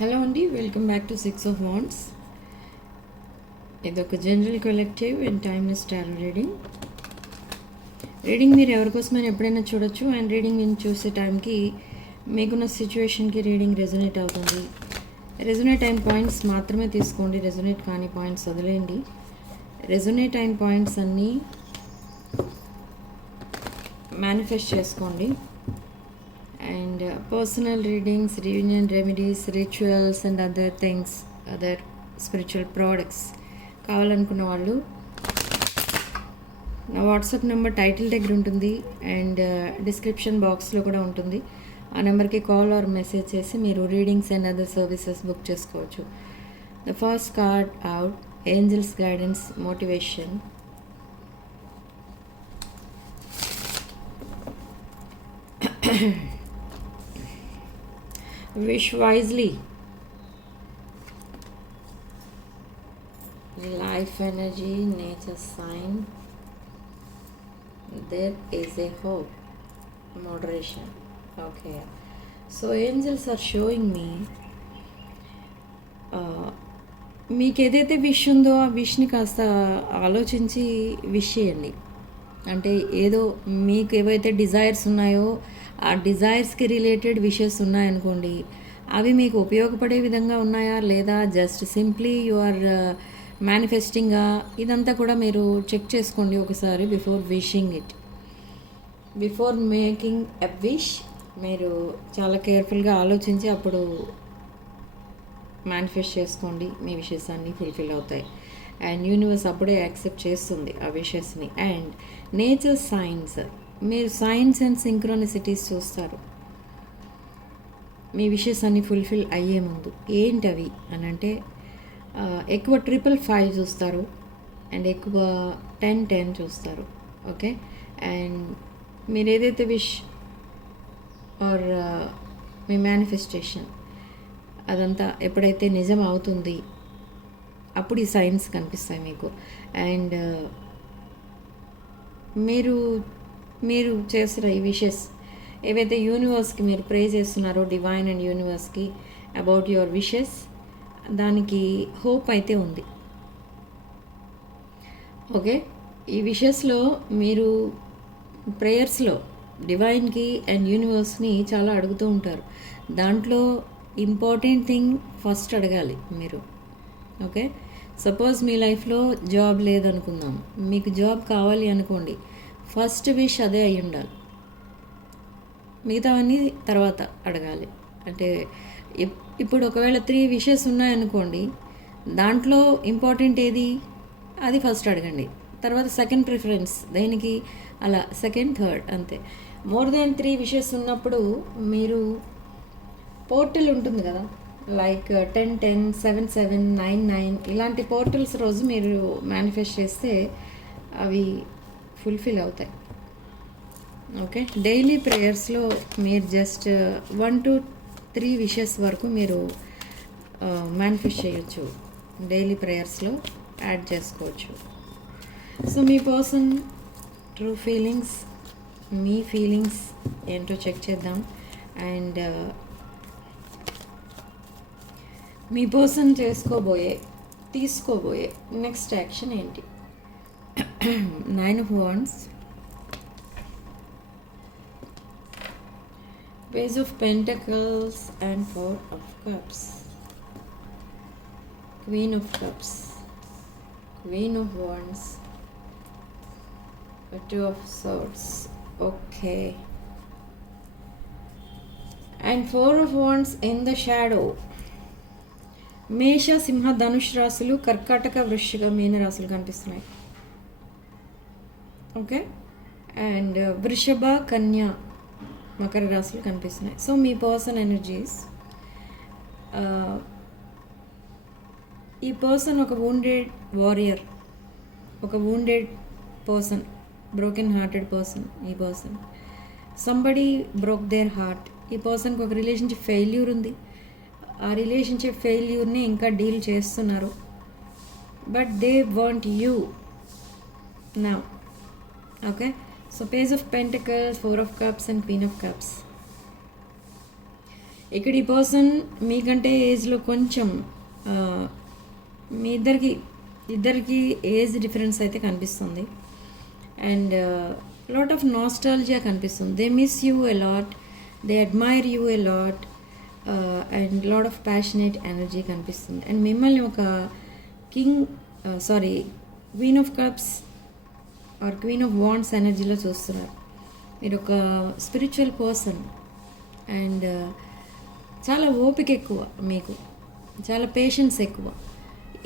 Hello అండి, welcome back to 6 of Wands. ఇది ఒక general collective and timeless tarot reading మీరు ఎవరికోసమైనా ఎప్పుడైనా చూడొచ్చు. అండ్ రీడింగ్ నేను చూసే టైంకి మీకున్న సిచ్యువేషన్కి రీడింగ్ రెజొనేట్ అవుతుంది. రెజొనేట్ అయిన పాయింట్స్ మాత్రమే తీసుకోండి, రెజొనేట్ కాని పాయింట్స్ వదిలేయండి. రెజొనేట్ అయిన పాయింట్స్ అన్నీ మేనిఫెస్ట్ చేసుకోండి. And personal readings, reunion remedies, rituals and other things, other spiritual products కావాలనుకున్న వాళ్ళు నా వాట్సాప్ నెంబర్ టైటిల్ దగ్గర ఉంటుంది అండ్ డిస్క్రిప్షన్ బాక్స్లో కూడా ఉంటుంది. ఆ నెంబర్కి కాల్ ఆర్ మెసేజ్ చేసి మీరు readings and other services book చేసుకోవచ్చు. The first card out, angels guidance motivation. Wish wisely. Life energy, nature sign. There is a hope. Moderation. Okay. So angels are showing me మీకు ఏదైతే wish ఉందో ఆ విష్ని కాస్త ఆలోచించి wish చేయండి. అంటే ఏదో మీకు ఏవైతే డిజైర్స్ ఉన్నాయో ఆ డిజైర్స్కి రిలేటెడ్ విషెస్ ఉన్నాయనుకోండి, అవి మీకు ఉపయోగపడే విధంగా ఉన్నాయా లేదా జస్ట్ సింప్లీ యు ఆర్ మేనిఫెస్టింగా, ఇదంతా కూడా మీరు చెక్ చేసుకోండి ఒకసారి before wishing it. Before making a wish మీరు చాలా కేర్ఫుల్గా ఆలోచించి అప్పుడు మేనిఫెస్ట్ చేసుకోండి. మీ విషెస్ అన్నీ ఫుల్ఫిల్ అవుతాయి అండ్ యూనివర్స్ అప్పుడే యాక్సెప్ట్ చేస్తుంది ఆ విషెస్ని. అండ్ నేచర్ సైన్స్, మీరు సైన్స్ అండ్ సింక్రోనిసిటీస్ చూస్తారు మీ విషెస్ అన్ని ఫుల్ఫిల్ అయ్యే ముందు. ఏంటవి అని అంటే ఎక్కువ 555 చూస్తారు అండ్ ఎక్కువ 1010 చూస్తారు. ఓకే, అండ్ మీరు ఏదైతే విష్ ఆర్ మీ మేనిఫెస్టేషన్ అదంతా ఎప్పుడైతే నిజం అవుతుంది అప్పుడు ఈ సైన్స్ కనిపిస్తాయి మీకు. అండ్ మీరు చేసిన ఈ విషెస్ ఏవైతే యూనివర్స్కి మీరు ప్రే చేస్తున్నారో, డివైన్ అండ్ యూనివర్స్కి అబౌట్ యువర్ విషెస్, దానికి హోప్ అయితే ఉంది. ఓకే, ఈ విషెస్లో మీరు ప్రేయర్స్లో డివైన్కి అండ్ యూనివర్స్ని చాలా అడుగుతూ ఉంటారు. దాంట్లో ఇంపార్టెంట్ థింగ్ ఫస్ట్ అడగాలి మీరు. ఓకే, సపోజ్ మీ లైఫ్లో జాబ్ లేదనుకుందాం, మీకు జాబ్ కావాలి అనుకోండి, ఫస్ట్ విష్ అదే అయి ఉండాలి. మిగతావన్నీ తర్వాత అడగాలి. అంటే ఇప్పుడు ఒకవేళ 3 విషెస్ ఉన్నాయనుకోండి, దాంట్లో ఇంపార్టెంట్ ఏది అది ఫస్ట్ అడగండి. తర్వాత సెకండ్ ప్రిఫరెన్స్ దేనికి, అలా సెకండ్ థర్డ్ అంతే. మోర్ దెన్ 3 విషెస్ ఉన్నప్పుడు మీరు పోర్టల్ ఉంటుంది కదా, లైక్ 1010, 77, 99 ఇలాంటి పోర్టల్స్ రోజు మీరు మేనిఫెస్ట్ చేస్తే అవి ఫుల్ఫిల్ అవుతాయి. ఓకే, డైలీ ప్రేయర్స్లో మీరు జస్ట్ 1 to 3 విషెస్ వరకు మీరు మేనిఫెస్ట్ చేయొచ్చు. డైలీ ప్రేయర్స్లో యాడ్ చేసుకోవచ్చు. సో మీ పర్సన్ ట్రూ ఫీలింగ్స్, మీ ఫీలింగ్స్ ఏంటో చెక్ చేద్దాం. అండ్ మీ పర్సన్ తీసుకోబోయే నెక్స్ట్ యాక్షన్ ఏంటి? 9 of Wands, Page of Pentacles and 4 of Cups, Queen of Cups, Queen of Wands, 2 of Swords. Okay, and 4 of Wands in the shadow. మేష, సింహ, ధనుష్ రాశులు, కర్కాటక, వృశ్చిక, మీన రాశులు కనిపిస్తున్నాయి. ఓకే, అండ్ వృషభ, కన్య, మకర రాశులు కనిపిస్తున్నాయి. సో మీ పర్సన్ ఎనర్జీస్, ఈ పర్సన్ ఒక వూండెడ్ వారియర్, ఒక wounded person, broken hearted person. ఈ person somebody broke their heart. ఈ పర్సన్కి ఒక రిలేషన్షిప్ ఫెయిల్యూర్ ఉంది. ఆ రిలేషన్షిప్ ఫెయిల్యూర్ని ఇంకా డీల్ చేస్తున్నారు. But they want you now. Okay, so page of pentacles, 4 of Cups and Queen of Cups. ఇక్కడ ఈ పర్సన్ మీకంటే ఏజ్లో కొంచెం మీ ఇద్దరికి ఏజ్ డిఫరెన్స్ అయితే కనిపిస్తుంది. అండ్ లాట్ ఆఫ్ నాస్టాలజియా కనిపిస్తుంది. They miss you a lot, they admire you a lot, and lot of passionate energy కనిపిస్తుంది. అండ్ మిమ్మల్ని ఒక queen of cups or queen of wands ఎనర్జీలో చూస్తున్నారు. మీరు ఒక స్పిరిచువల్ పర్సన్ అండ్ చాలా ఓపిక ఎక్కువ, మీకు చాలా పేషెన్స్ ఎక్కువ,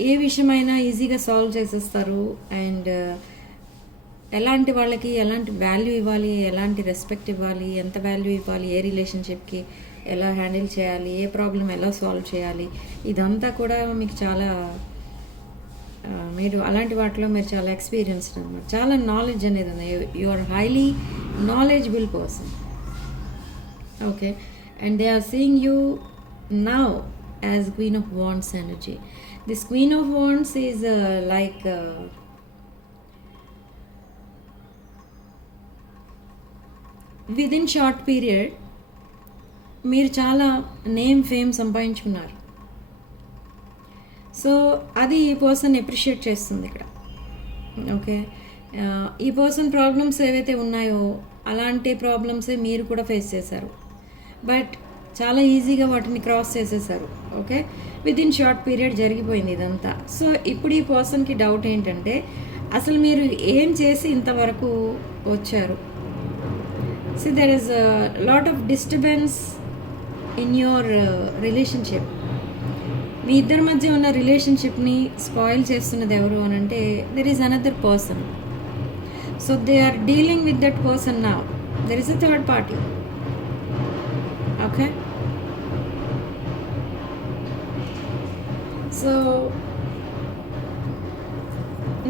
ఏ విషయమైనా ఈజీగా సాల్వ్ చేసేస్తారు. అండ్ ఎలాంటి వాళ్ళకి ఎలాంటి వాల్యూ ఇవ్వాలి, ఎలాంటి రెస్పెక్ట్ ఇవ్వాలి, ఎంత వాల్యూ ఇవ్వాలి, ఏ రిలేషన్షిప్కి ఎలా హ్యాండిల్ చేయాలి, ఏ ప్రాబ్లం ఎలా సాల్వ్ చేయాలి, ఇదంతా కూడా మీకు చాలా మీరు అలాంటి వాటిలో మీరు చాలా ఎక్స్పీరియన్స్డ్ అనమాట. చాలా నాలెడ్జ్ అనేది ఉంది. You are highly knowledgeable person. Okay, and they are seeing you now as queen of wands energy. This queen of wands is like within short period మీరు చాలా ఫేమ్ సంపాదించుకున్నారు. సో అది ఈ పర్సన్ అప్రిషియేట్ చేస్తుంది ఇక్కడ. Okay, ఈ person problems ఏవైతే ఉన్నాయో అలాంటి ప్రాబ్లమ్సే మీరు కూడా ఫేస్ చేశారు, బట్ చాలా ఈజీగా వాటిని క్రాస్ చేసేసారు. ఓకే, విదిన్ షార్ట్ పీరియడ్ జరిగిపోయింది ఇదంతా. సో ఇప్పుడు ఈ పర్సన్కి డౌట్ ఏంటంటే అసలు మీరు ఏం చేసి ఇంతవరకు వచ్చారు. So there is lot of disturbance in your relationship. మీ ఇద్దరి మధ్య ఉన్న రిలేషన్షిప్ని స్పాయిల్ చేస్తున్నది ఎవరు అని అంటే there is another person. So they are dealing with that person now. There is a third party. Okay, so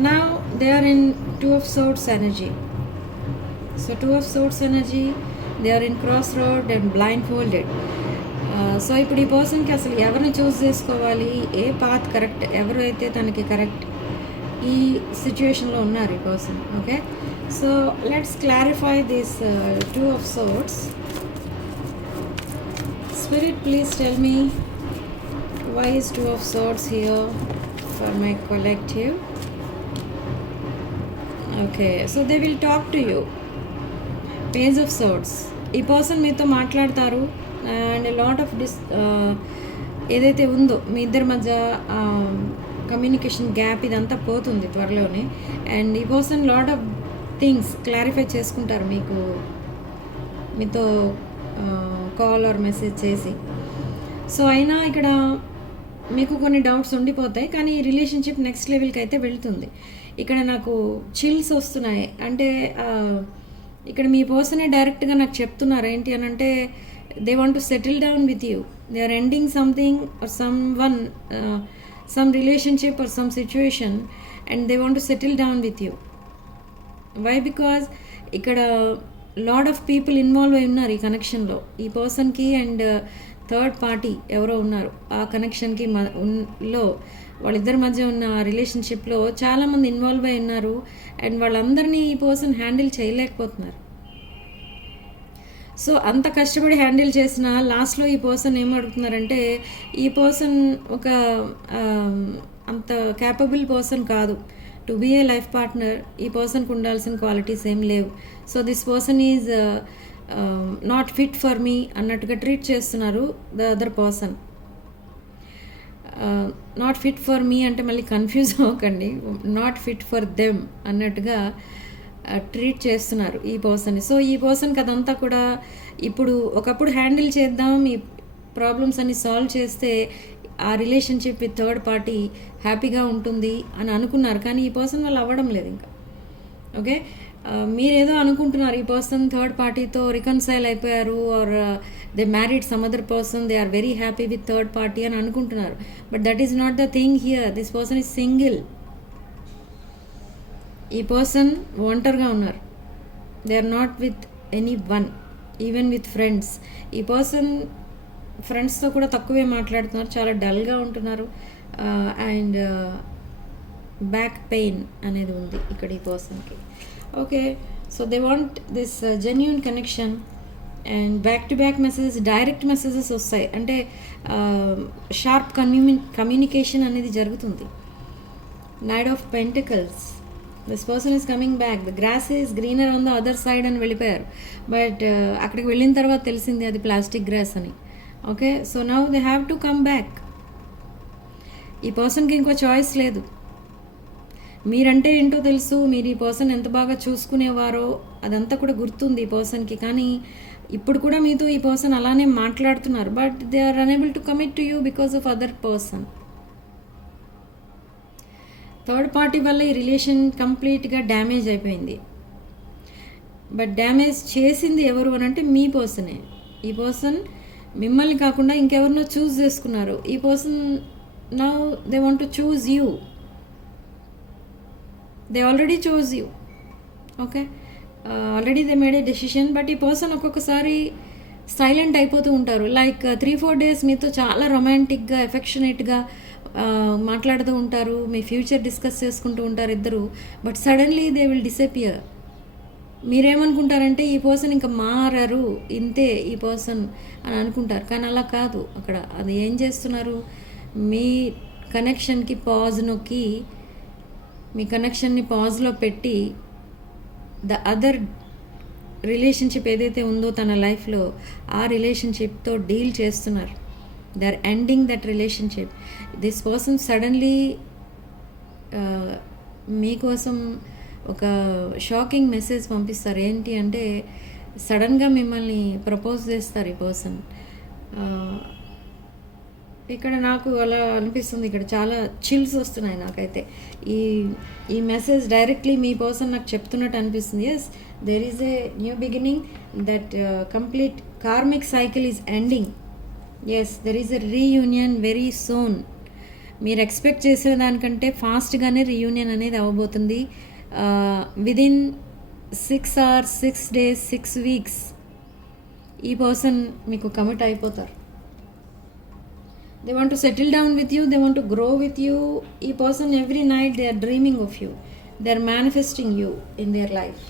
now they are in Two of Swords energy. So Two of Swords energy, they are in crossroad and blindfolded. So ఇప్పుడు ఈ పర్సన్కి అసలు ఎవరిని చూస్ చేసుకోవాలి, ఏ path correct, ఎవరైతే తనకి correct, ఈ సిచ్యువేషన్లో ఉన్నారు ఈ person. Okay, so let's clarify this Two of Swords. Spirit, please tell me why is Two of Swords here for my collective. Okay, so they will talk to you. Page of Swords. ఈ person మీతో మాట్లాడతారు and lot of ఏదైతే ఉందో మీ ఇద్దరి మధ్య communication gap ఇదంతా పోతుంది త్వరలోనే. అండ్ ఈ person lot of things clarify చేసుకుంటారు మీతో కాల్ ఆర్ మెసేజ్ చేసి. సో అయినా ఇక్కడ మీకు కొన్ని డౌట్స్ ఉండిపోతాయి, కానీ ఈ రిలేషన్షిప్ నెక్స్ట్ లెవెల్కి అయితే వెళ్తుంది. ఇక్కడ నాకు చిల్స్ వస్తున్నాయి. అంటే ఇక్కడ మీ పర్సనే డైరెక్ట్గా నాకు చెప్తున్నారు ఏంటి అని అంటే they want to settle down with you. They are ending something or some relationship or some situation and they want to settle down with you. Why? Because ఇక్కడ లాట్ ఆఫ్ పీపుల్ ఇన్వాల్వ్ అయి ఉన్నారు ఈ కనెక్షన్లో. ఈ పర్సన్కి and third party ఎవరో ఉన్నారు ఆ కనెక్షన్కి లో వాళ్ళిద్దరి మధ్య ఉన్న రిలేషన్షిప్లో చాలామంది ఇన్వాల్వ్ అయి ఉన్నారు. అండ్ వాళ్ళందరినీ ఈ పర్సన్ హ్యాండిల్ చేయలేకపోతున్నారు. సో అంత కష్టపడి హ్యాండిల్ చేసిన లాస్ట్లో ఈ పర్సన్ ఏమడుగుతున్నారంటే ఈ పర్సన్ ఒక అంత క్యాపబుల్ పర్సన్ కాదు to be a life partner. ఈ పర్సన్కి ఉండాల్సిన క్వాలిటీస్ ఏం లేవు. So this person is not fit for me అన్నట్టుగా ట్రీట్ చేస్తున్నారు the other person. Not fit for me అంటే మళ్ళీ కన్ఫ్యూజ్ అవ్వకండి, నాట్ ఫిట్ ఫర్ దెమ్ అన్నట్టుగా ట్రీట్ చేస్తున్నారు ఈ పర్సన్ని. సో ఈ పర్సన్కి అదంతా కూడా ఇప్పుడు ఒకప్పుడు హ్యాండిల్ చేద్దాం, ఈ ప్రాబ్లమ్స్ అన్ని సాల్వ్ చేస్తే ఆ రిలేషన్షిప్ విత్ థర్డ్ పార్టీ హ్యాపీగా ఉంటుంది అని అనుకున్నారు, కానీ ఈ పర్సన్ వాళ్ళు అవ్వడం లేదు ఇంకా. ఓకే, మీరేదో అనుకుంటున్నారు ఈ పర్సన్ థర్డ్ పార్టీతో రికన్సైల్ అయిపోయారు or they married some other person, they are very happy with third party అని అనుకుంటున్నారు. But that is not the thing here. This person is single. ఈ పర్సన్ ఒంటరిగా ఉన్నారు. They are not with anyone, even with friends. ఈ person ఫ్రెండ్స్తో కూడా తక్కువే మాట్లాడుతున్నారు, చాలా డల్గా ఉంటున్నారు. అండ్ బ్యాక్ పెయిన్ అనేది ఉంది ఇక్కడ ఈ పర్సన్కి. Okay, so they want this genuine connection and back to back messages, direct messages వస్తాయి. అంటే షార్ప్ కమ్యూనికేషన్ అనేది జరుగుతుంది. Knight of pentacles, this person is coming back, the grass is greener on the other side అని వెళ్ళిపోయారు. But అక్కడికి వెళ్ళిన తర్వాత తెలిసింది అది ప్లాస్టిక్ గ్రాస్ అని. Okay, so now they have to come back. ఈ పర్సన్కి ఇంకో చాయిస్ లేదు. మీరంటే ఏంటో తెలుసు, మీరు ఈ పర్సన్ ఎంత బాగా చూసుకునేవారో అదంతా కూడా గుర్తుంది ఈ పర్సన్కి. కానీ ఇప్పుడు కూడా మీతో ఈ పర్సన్ అలానే మాట్లాడుతున్నారు. But they are unable to commit to you because of other person. Third party వల్ల ఈ రిలేషన్ కంప్లీట్గా డ్యామేజ్ అయిపోయింది. బట్ డ్యామేజ్ చేసింది ఎవరు అని అంటే మీ పర్సనే. ఈ పర్సన్ మిమ్మల్ని కాకుండా ఇంకెవరినో చూస్ చేసుకున్నారు. ఈ person now they want to choose you. They already choose you. Okay, already they made A decision. But ఈ పర్సన్ ఒక్కొక్కసారి సైలెంట్ అయిపోతూ ఉంటారు. లైక్ 3-4 days మీతో చాలా రొమాంటిక్గా, ఎఫెక్షనేట్గా మాట్లాడుతూ ఉంటారు. మీ ఫ్యూచర్ డిస్కస్ చేసుకుంటూ ఉంటారు ఇద్దరు. But suddenly they will disappear. మీరేమనుకుంటారంటే ఈ పర్సన్ ఇంకా మారరు, ఇంతే ఈ పర్సన్ అని అనుకుంటారు. కానీ అలా కాదు. అక్కడ అది ఏం చేస్తున్నారు, మీ కనెక్షన్కి పాజ్ నొక్కి, మీ కనెక్షన్ని పాజ్లో పెట్టి ద అదర్ రిలేషన్షిప్ ఏదైతే ఉందో తన లైఫ్లో ఆ రిలేషన్షిప్తో డీల్ చేస్తున్నారు. They are ending that relationship. This person suddenly మీకోసం ఒక షాకింగ్ మెసేజ్ పంపిస్తారు. ఏంటి అంటే సడన్గా మిమ్మల్ని ప్రపోజ్ చేస్తారు ఈ పర్సన్. ఇక్కడ నాకు అలా అనిపిస్తుంది. ఇక్కడ చాలా చిల్స్ వస్తున్నాయి నాకైతే. ఈ మెసేజ్ డైరెక్ట్లీ మీ పర్సన్ నాకు చెప్తున్నట్టు అనిపిస్తుంది. Yes, there is a new beginning. That complete karmic cycle is ending. Yes, there is a reunion very soon. మీరు ఎక్స్పెక్ట్ చేసేదానికంటే ఫాస్ట్గానే రీయూనియన్ అనేది అవ్వబోతుంది. విదిన్ 6 hours, 6 days, 6 weeks ఈ పర్సన్ మీకు కమిట్ అయిపోతారు. They want to settle down with you. They want to grow with you. ఈ person every night they are dreaming of you. They are manifesting you in their life.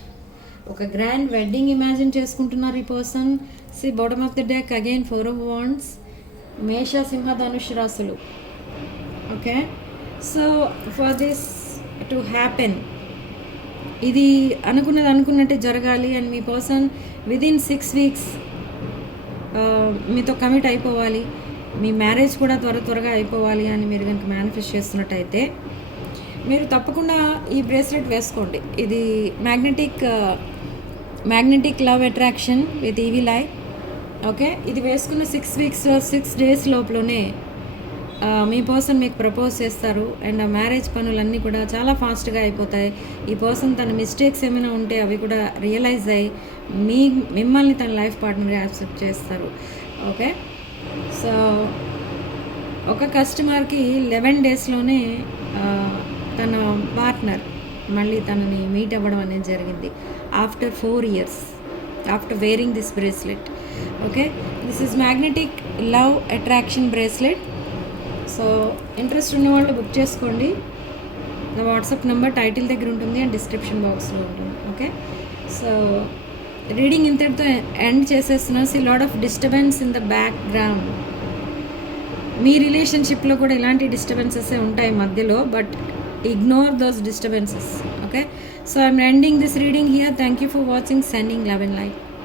ఒక grand wedding imagine చేసుకుంటున్నారు ఈ person. See bottom of the deck again 4 of Wands, మేష, సింహ, ధనుష్ రాశులు. Okay, so for this to happen, ఇది అనుకున్నట్టే జరగాలి. అండ్ మీ పర్సన్ విదిన్ 6 weeks మీతో కమిట్ అయిపోవాలి. మీ మ్యారేజ్ కూడా త్వరగా అయిపోవాలి అని మీరు కనుక మేనిఫెస్ట్ చేస్తున్నట్టయితే మీరు తప్పకుండా ఈ బ్రేస్లెట్ వేసుకోండి. ఇది magnetic love attraction with evil eye. Okay, ఇది వేసుకున్న 6 weeks, 6 days లోపలనే మీ పర్సన్ మీకు ప్రపోజ్ చేస్తారు. అండ్ ఆ మ్యారేజ్ పనులన్నీ కూడా చాలా ఫాస్ట్గా అయిపోతాయి. ఈ పర్సన్ తన మిస్టేక్స్ ఏమైనా ఉంటే అవి కూడా రియలైజ్ అయ్యి మిమ్మల్ని తన లైఫ్ పార్ట్నర్గా యాక్సెప్ట్ చేస్తారు. ఓకే, సో ఒక కస్టమర్కి 11 daysలోనే తన పార్ట్నర్ మళ్ళీ తనని మీట్ అవ్వడం అనేది జరిగింది. After 4 years, after wearing this bracelet. Okay, this is magnetic love attraction bracelet. So interest ఉన్న వాళ్ళు బుక్ చేసుకోండి. నా వాట్సాప్ నెంబర్ టైటిల్ దగ్గర ఉంటుంది అండ్ డిస్క్రిప్షన్ బాక్స్లో ఉంటుంది. ఓకే, సో రీడింగ్ ఇంతటితో ఎండ్ చేసేస్తున్నాను. See lot of disturbance in the background. మీ రిలేషన్షిప్లో కూడా ఇలాంటి డిస్టర్బెన్సెస్ ఉంటాయి మధ్యలో, but ignore those disturbances. Okay, so I'm ending this reading here. Thank you for watching. Sending love and light.